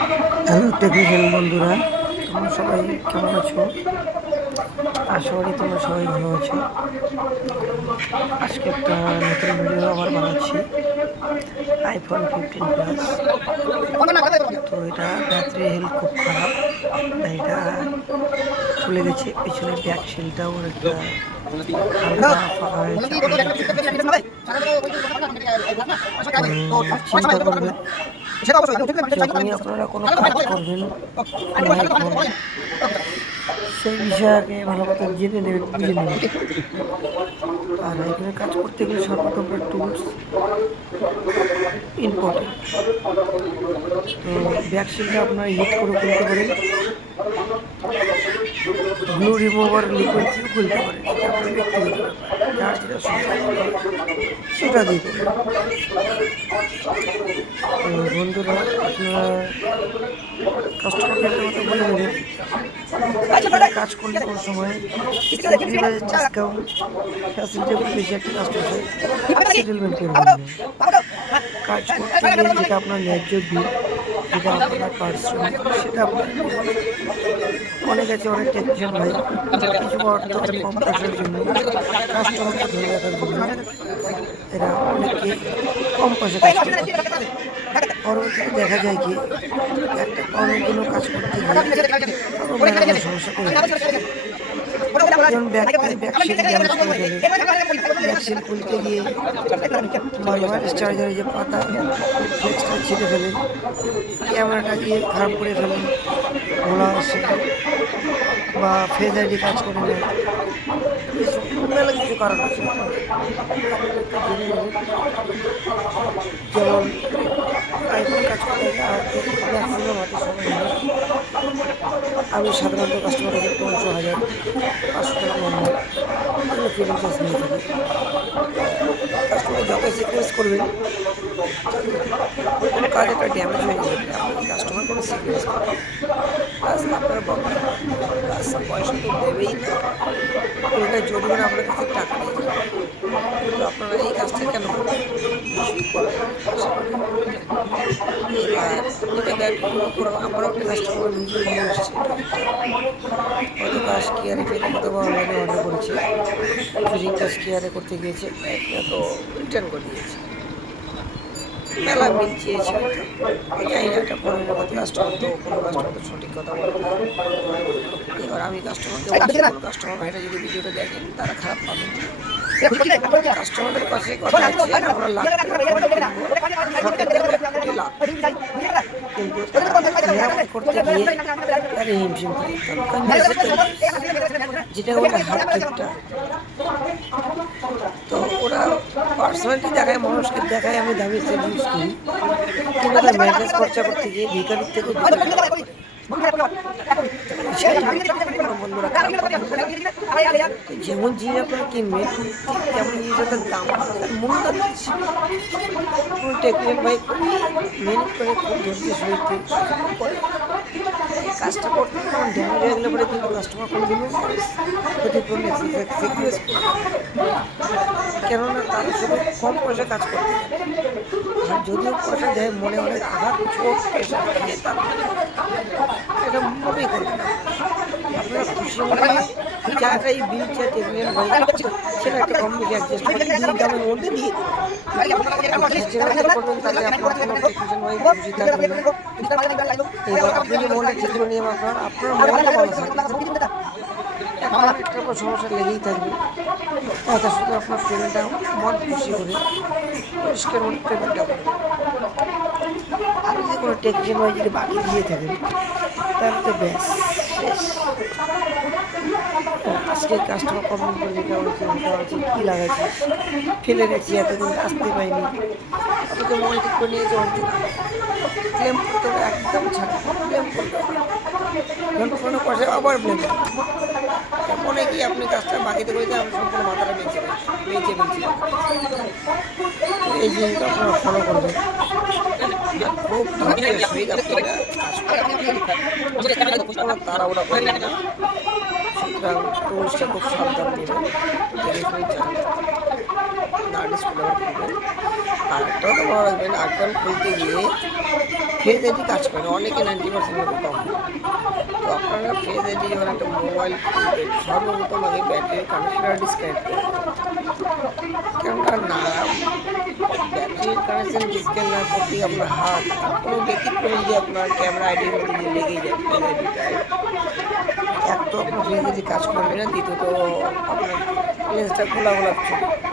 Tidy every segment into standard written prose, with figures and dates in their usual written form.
Hello technical বন্ধুরা, তোমরা সবাই কেমন আছো? আশা করি তোমরা সবাই ভালো আছো। আজকে একটা নতুন ভিডিও আবার বানাচ্ছি। IPhone 15 plus. তো এটা ব্যাটারি হেলথ খুব খারাপ, তাই এটা খুলে গেছে। পিছনের ব্যাক শিলটাও একটা হালকা ফাঁকা হয়েছে। চিন্তা করবেন যখনই আপনারা কোনো কাজ করবেন আইফোন, সেই বিষয়ে আগে ভালো মতো জেনে নেবেন, বুঝে নেবেন। আর এখানে কাজ করতে গেলে সর্বপ্রথম টুলস ইম্পর্টেন্ট। তো ব্যাকশিলটা আপনারা হিট করে খুলতে পারেন, গ্লু রিমুভার লিকুইড দিয়ে খুলতে পারেন, সেটা আপনার ব্যক্তিগত ব্যাপার, যার যেটা সেটা দিয়ে দেবেন। বন্ধুরা, আপনারা কাস্টমার কেয়ারের মতো বলে দেবেন কাজ করলে কোনো সময় ডিসকাউন্ট ফ্যাসিলিটি বেশি একটা কাস্টমার সেটেলমেন্ট করবেন না। কাজ করতে গিয়ে যেটা আপনার ন্যায্য বিল, যেটা আপনার পার্সোনাল, সেটা আপনার অনেক আছে। অনেক টেকনিশিয়ান ভাই কিছু অর্থ কম পয়সার জন্য, কাস্টমারকে ধরে রাখার জন্য এরা অনেকে কম পয়সা কাজ করে। পরবর্তীতে দেখা যায় কি একটা অনেক কোনো কাজ করতে গিয়ে সমস্যা করে, যেমন ব্যাকশিট ড্যামেজ করে ফেলে, ব্যাকশিট খুলতে গিয়ে বারবার চার্জারের যে পাতা ফ্লেক্সটা ছিঁড়ে ফেলেন, ক্যামেরাটা দিয়ে খারাপ করে ফেলেন, ঘোলা আসে বা ফেজ আইডি কাজ করে নেয়। মেলা কিছু কারণ আছে, যেমন আইফোন কাজ করতে ম্যাক্সিমাম হাতে সময় নেই। আমি সাধারণত কাস্টমার কাছে ৫০০, ৫০০ টাকা মনে এগুলো ফিটিং চার্জ নিয়ে থাকি। কাস্টমার যত সিকুয়েন্স করবেন, কোনো কাজ একটা ড্যামেজ হয়ে গেলে আপনি কাস্টমার কোনো সিকুয়েন্স করবেন, প্লাস আপনার প্লাস পয়সা তো দেবেই না, ওইটা জরিমানা আপনার কাছে টাকা নিয়ে যাবে। তো আপনারা এই কাজটা কেন করবেন? এবার আমারও একটা কাস্টমার নিজে নিয়ে আসছে, হয়তো কাজ কেয়ারে ফেলে অথবা অনলাইনে অর্ডার করেছে, ফিটিং কাজ কেয়ারে করতে গিয়েছে, তো রিটার্ন করে দিয়েছে। মেলা বিল চেয়েছে, জানি না একটা পনেরো কথা কাস্টমার, তো কোনো কাস্টমার তো সঠিক কথা বলে না। এবার আমি কাস্টমারকে বলছি, কোনো কাস্টমার ভাইরা যদি ভিডিওটা দেখেন তারা খারাপ পাবেন না। কাস্টমারদের কাছে কথা আছে, আমরা লাভ কিন্তু করতে গিয়ে তারা হিমশিম খাই, যেটা ওটা হাত কিপটা। তো ওরা পার্সোনালিটি দেখায়, মানুষকে দেখায় আমি দামি সেট ইউজ করি, কিন্তু তার মেনটেন্স খরচা করতে গিয়ে ভিকারির থেকেও যেমন জিনিস আপনারা কিনবেন তেমন জিনিসটার দাম, তার মূল্য দিচ্ছে। কোনো টেকনিক ভাই খুবই মেহনত করে, খুব ধৈর্যের সহিত করে কাজটা করতে, কারণ ড্যামেজ হয়ে গেলে পরে কিন্তু কাস্টমার কোনোদিনও ক্ষতিপূরণ সিকুয়েন্স করবে, কেননা তারা শুধু কম পয়সা কাজ করতে পারে। আর যদিও পয়সা দেয়, মনে অনেক আঘাত, চোখ পয়সা খেয়ে তার এটা মোটেই করবে না। আপনারা খুশি মনে যাটা এই বিল চা টেকনিক্যাল ভাই সেটা একটা কম বেশি অ্যাডজাস্ট করে দুই দামের মধ্যে দিয়ে করবেন, তাহলে আপনার কোনো টেকনিশিয়ান ভাই খুশি থাকবে না। এবার আপনি যে মনটা ঠিক করে নিয়ে আপনার মনটা ভালো থাকবে, একটার পর সমস্যা লেগেই থাকবে। কথা শুধু আপনার পেমেন্টটা মন খুশি করে পরিষ্কার মনে পেমেন্টটা করবেন। আর যদি কোনো টেকনিশিয়ান ভাই যদি বাকি দিয়ে থাকেন তাহলে তো ব্যাস শেষ। আজকে কাস্টমার কমপ্লেন করে যেটা হয়েছে ওটা হচ্ছে কী লাগাইছিস, ফেলে রেখেছি, এতদিন আসতে পাইনি, অথচ মনে ঠিক করে নিয়েছে অন্তিম ক্লেম করতে হবে, একদম ছাড়া ক্লেম করতে হবে, কোনো পয়সা আবার ব্লেম মনে কি আপনি কাজটা বাকিতে করে আমি সম্পূর্ণ মাথাটা বেঁচে ফেলছি। এই জিনিসটা আপনারা ফলো করবেন, খুব তাড়াহুড়া করবেন না। সুতরাং টুলসটা খুব সাবধান নেবেন, না ডিসপ্লে করবেন। আর একটাও তো মনে রাখবেন, আইফোন খুলতে গিয়ে ফেজ আইডি কাজ করে না, অনেকে 90% মতো কম। তো আপনারা ফেজ আইডি যখন একটা মোবাইল খুলবেন সর্বপ্রথম আগে ব্যাটারির কানেকশনটা ডিসকানেক্ট করে দেবেন। কেননা না ব্যাটারির কানেকশন ডিসকানেক্ট না করতে আপনার হাত কোনো ব্যতিক্রমে যদি আপনার ক্যামেরা আইডির মধ্যে যদি লেগেই যায় ফেজ আইডিটায়, এক তো আপনার ফেজ আইডি কাজ করবে না, দ্বিতীয়ত আপনার লেন্সটা খোলা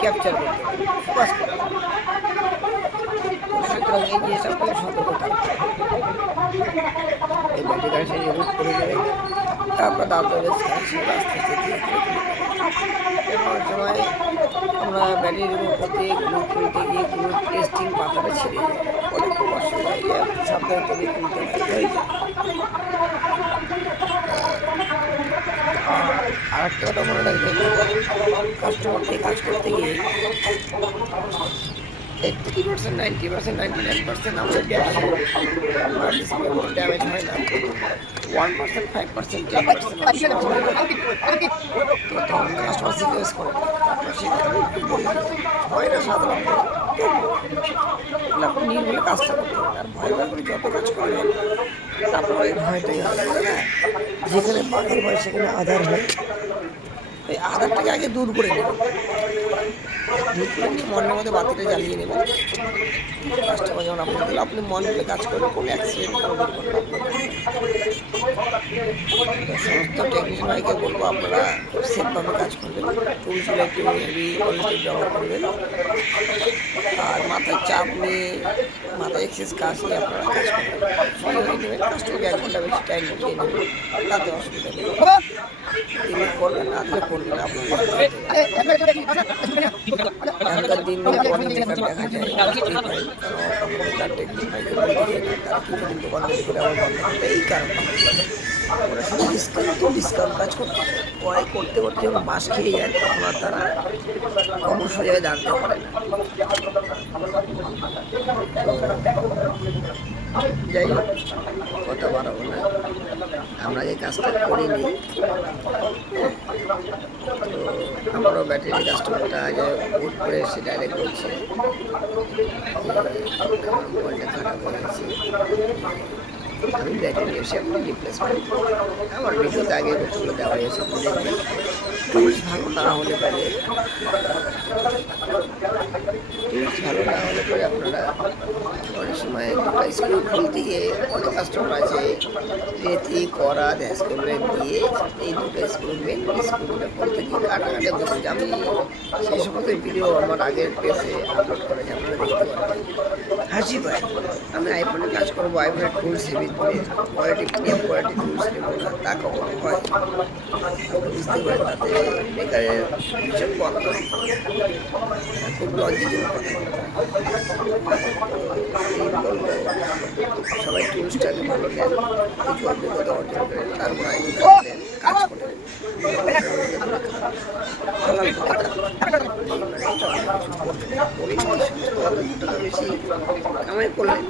ক্যাপচার করতে পারবে, ফোকাস করতে পারবে। সুতরাং এই জিনিসটা আপনাকে সতর্ক থাকতে হবে। এই ব্যাটারি কানেকশন রুট করে দেবেন, তারপর দাঁতের কানেকশন আস্তে আস্তে ধীরে ধীরে খুলে দেবেন। অনেক সময় আমরা ব্যাটারির করতে গ্লু খুলতে গিয়ে গ্লু টেস্টিং পাতাটা ছিঁড়ে যায়, অনেক খুব অসুবিধা হয়ে যায়, সাবধানে তবে খুলতে হয়ে যায়। আর একটা কথা মনে রাখবেন, কাস্টমারকে কাজ করতে গিয়ে 80%, 90%, 99% আমাদের ব্যবসা আর ডিসপ্লে কোনো ড্যামেজ হয় না। 1%, 5%, 10% তখন কাস্টমার সিরিয়াস করে আপনার সেখানে একটু বলে হয় না সাধারণত। আপনি নির্ভুলে কাজটা করতে হবে, আর ভয় ভয় করে যত কাজ করবেন আপনার ওই ভয়টাই হবে না। যেখানে বাঘের ভয় সেখানে আধার হয়, ওই আধারটাকে আগে দূর করে নেবেন, দূর করে নিয়ে মনের মধ্যে বাতিটা জ্বালিয়ে নেবেন। কাস্টমার যখন আপনার দিলে আপনি মন করে কাজ করবেন, কোনো অ্যাক্সিডেন্ট কোনো দুর্ঘটনা সমস্ত টেকনিশিয়ান ভাইকে বলবো আপনারা সেফভাবে কাজ করবেন, টুলসগুলো একটু হেভি কোয়ালিটির ব্যবহার করবেন, আর মাথায় চাপ নিয়ে মাথায় এক্সেস কাজ নিয়ে আপনারা কাজ করবেন। ফ্রি হয়ে নেবেন, কাস্টমারকে 1 ঘন্টা বেশি টাইম দিয়ে নেবেন, তাতে অসুবিধা নেই। তিনি করবেন না দিলে করবেন না, আপনার এখনকার দিন অনেক বেকার দেখা যায়, কারণ টেকনিক ভাইকে বলতে তারা কিছুদিন দোকান করে আবার বন্ধ করবে। এই কারণে ওরা শুধু ডিসকাউন্ট কাজ করতে পরে করতে করতে যখন বাস খেয়ে যায় তখন আর তারা ক্রমশ জায়গায় দাঁড়াতে পারে না। যাই হোক, কথা বাড়াবো না, আমরা যে কাজটা করিনি। তো আমারও ব্যাটারি কাস্টমারটা আগে হুট করে এসে ডাইরেক্ট বলছে মোবাইলটা খারাপ হয়ে গেছে, আমি ব্যাটারি এসে আপনি রিপ্লেসমেন্ট আমার ভিডিওতে আগে বক্তব্য দেওয়া হয়েছে, আপনি দেখবেন। টুলস ভালো না হলে পরে আপনারা অনেক সময় দুটো স্ক্রু খুলতে গিয়ে অনেক কাস্টমার আছে রেতি করা স্ক্রু দিয়ে এই দুটো স্ক্রুটা খুলতে গিয়ে কাটাকাটি বলতে, আমি সেই সমস্ত ভিডিও আমার আগের পেজে আপলোড করেছি, আপনারা দেখতে পারেন। হাসি পায়, আমি আইফোনে কাজ করবো, আইফোনের tools heavy quality premium quality tools নেবো না, তা কখনো হয় বুঝতে পারেন। তাতে বেকারের ভীষণ বন্ধ, খুব লজ্জাজনক কথা বলবো। সবাই টুলসটাকে ভালো নেন, কিছু অভিজ্ঞতা অর্জন করেন, তারপর কাজ করেন। বেশি কামাই করলেন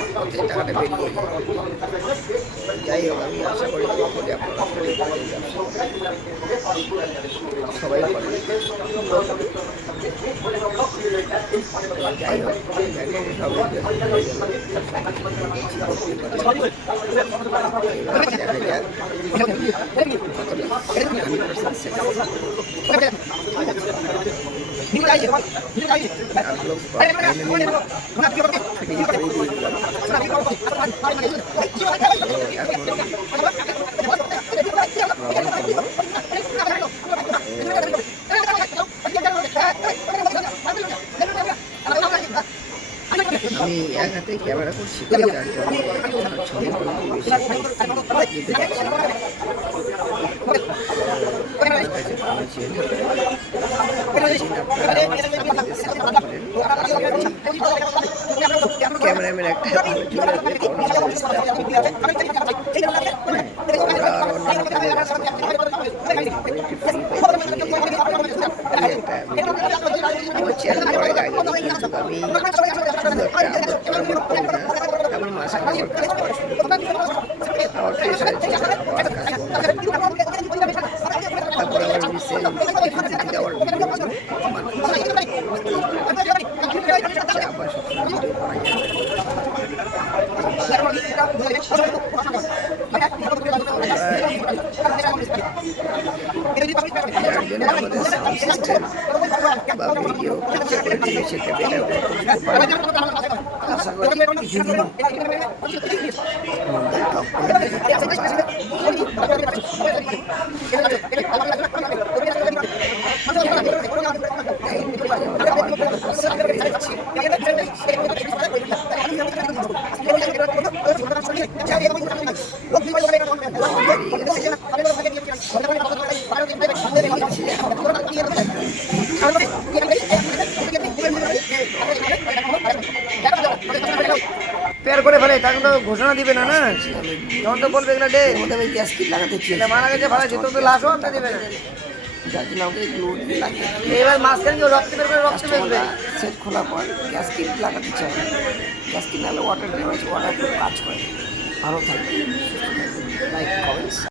এক পথে টাকাটা বেরিয়ে যায়। যাই হোক, আমি আশা করি আপনারা সবাই করেন। যাই হোক, দেখা যাক আমি এক হাতে ক্যামেরা করছি, ছবি দিতে চাচ্ছি না। ক্যামেরাম্যান একটা আমার চ্যানেল করার আগে কিন্তু আমি আমার মাসে আমার কাজ করা শুরু করি, আমার প্রেশারের জন্য আবার কাজ করবো, তারপর আবার রিসেন্ট থেকে আবার ভিডিও বানাচ্ছি। আবার সবসময় ভিডিও করা যায়। আমাদের সাউন্ড সিস্টেম বা ভিডিও ক্যাপচার করে দিলে সেটা বেটার আশা করি কিছুদিন মধ্যে টপ করে পেয়ার করে ফেলে তখন তো ঘোষণা দিবে না না তখন তো বলবে এগুলো ডে ওদের ওই গ্যাস কিট লাগাতে চেয়েছে মারা গেছে ভালো যেত তো লাশও আনতে দেবে না যার জন্য আমাকে গ্লু দিয়ে লাগিয়ে এবার মাঝখানে কেউ রক্ত বের করে রক্ত বেরবে সেট খোলার পর গ্যাস কিট লাগাতে চায় গ্যাস কিট নাহলে ওয়াটার ড্যামেজ ওয়াটার কাজ করে ভালো থাকবে